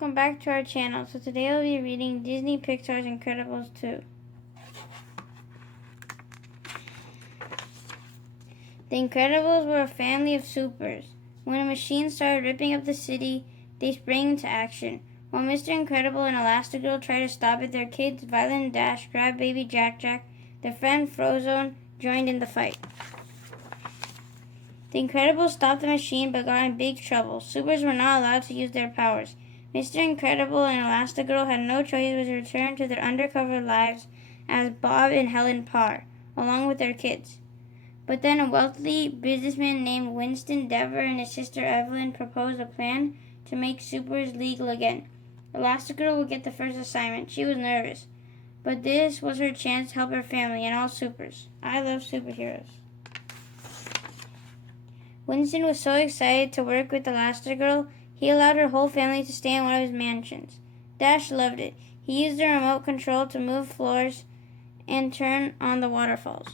welcome back to our channel. So today I'll be reading Disney Pixar's Incredibles 2. The Incredibles were a family of supers. When a machine started ripping up the city, they sprang into action. While Mr. Incredible and Elastigirl tried to stop it, their kids, Violet and Dash, grabbed baby Jack Jack. Their friend Frozone joined in the fight. The Incredibles stopped the machine but got in big trouble. Supers were not allowed to use their powers. Mr. Incredible and Elastigirl had no choice but to return to their undercover lives as Bob and Helen Parr, along with their kids. But then a wealthy businessman named Winston Dever and his sister Evelyn proposed a plan to make supers legal again. Elastigirl would get the first assignment. She was nervous, but this was her chance to help her family and all supers. I love superheroes. Winston was so excited to work with Elastigirl, he allowed her whole family to stay in one of his mansions. Dash loved it. He used the remote control to move floors and turn on the waterfalls.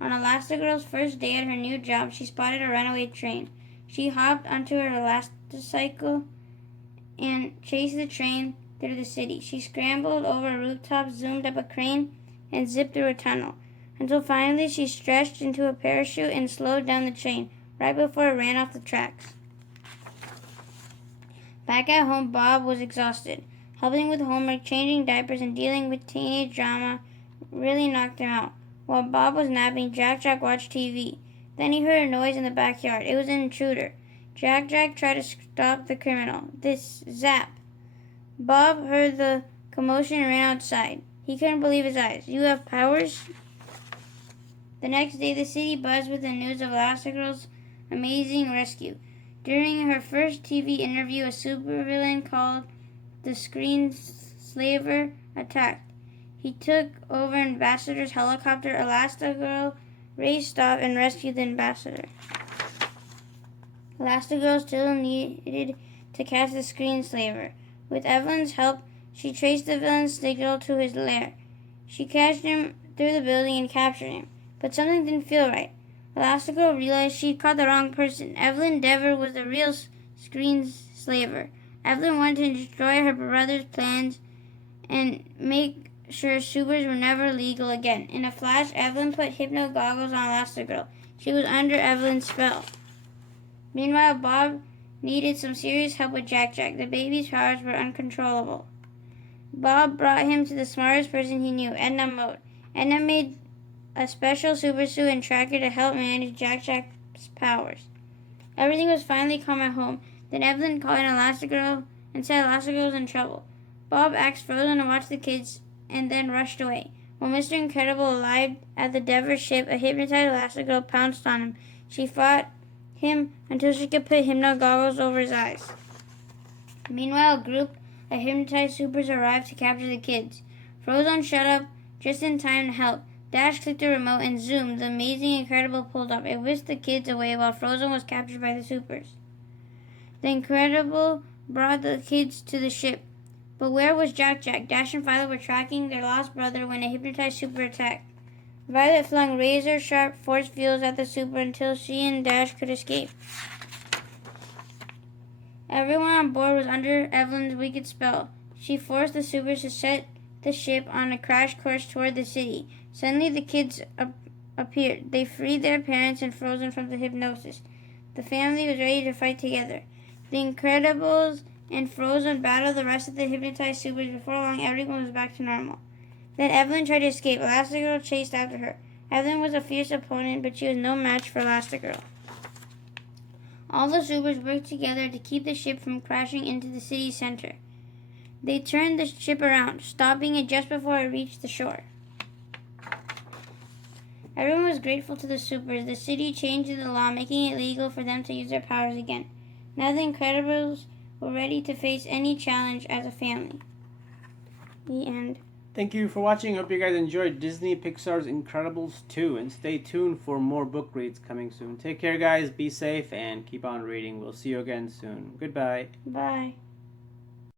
On Elastigirl's first day at her new job, she spotted a runaway train. She hopped onto her elasticycle and chased the train through the city. She scrambled over a rooftop, zoomed up a crane, and zipped through a tunnel, until finally she stretched into a parachute and slowed down the train right before it ran off the tracks. Back at home, Bob was exhausted. Helping with homework, changing diapers, and dealing with teenage drama really knocked him out. While Bob was napping, Jack Jack watched TV. Then he heard a noise in the backyard. It was an intruder. Jack Jack tried to stop the criminal. This zap. Bob heard the commotion and ran outside. He couldn't believe his eyes. You have powers? The next day, the city buzzed with the news of Elastigirl's amazing rescue. During her first TV interview, a supervillain called the Screenslaver attacked. He took over Ambassador's helicopter. Elastigirl raced off and rescued the ambassador. Elastigirl still needed to catch the Screenslaver. With Evelyn's help, she traced the villain's signal to his lair. She catched him through the building and captured him. But something didn't feel right. Elastigirl realized she'd caught the wrong person. Evelyn Dever was the real Screenslaver. Evelyn wanted to destroy her brother's plans and make sure supers were never legal again. In a flash, Evelyn put hypno goggles on Elastigirl. She was under Evelyn's spell. Meanwhile, Bob needed some serious help with Jack Jack. The baby's powers were uncontrollable. Bob brought him to the smartest person he knew, Edna Mode. Edna made a special super suit and tracker to help manage Jack Jack's powers. Everything was finally calm at home. Then Evelyn called in Elastigirl and said Elastigirl was in trouble. Bob asked Frozen to watch the kids and then rushed away. While Mr. Incredible arrived at the Dever ship, a hypnotized Elastigirl pounced on him. She fought him until she could put hypno goggles over his eyes. Meanwhile, a group of hypnotized supers arrived to capture the kids. Frozone shut up just in time to help. Dash clicked the remote and zoomed. The amazing Incredible pulled up. It whisked the kids away while Frozone was captured by the supers. The Incredible brought the kids to the ship. But where was Jack Jack? Dash and Violet were tracking their lost brother when a hypnotized super attacked. Violet flung razor-sharp force fields at the super until she and Dash could escape. Everyone on board was under Evelyn's wicked spell. She forced the supers to set the ship on a crash course toward the city. Suddenly, the kids appeared. They freed their parents and Frozen from the hypnosis. The family was ready to fight together. The Incredibles and Frozen battled the rest of the hypnotized supers. Before long, everyone was back to normal. Then Evelyn tried to escape. Elastigirl chased after her. Evelyn was a fierce opponent, but she was no match for Elastigirl. All the supers worked together to keep the ship from crashing into the city center. They turned the ship around, stopping it just before it reached the shore. Everyone was grateful to the supers. The city changed the law, making it legal for them to use their powers again. Now the Incredibles were ready to face any challenge as a family. The end. Thank you for watching. Hope you guys enjoyed Disney Pixar's Incredibles 2. And stay tuned for more book reads coming soon. Take care, guys. Be safe and keep on reading. We'll see you again soon. Goodbye. Bye.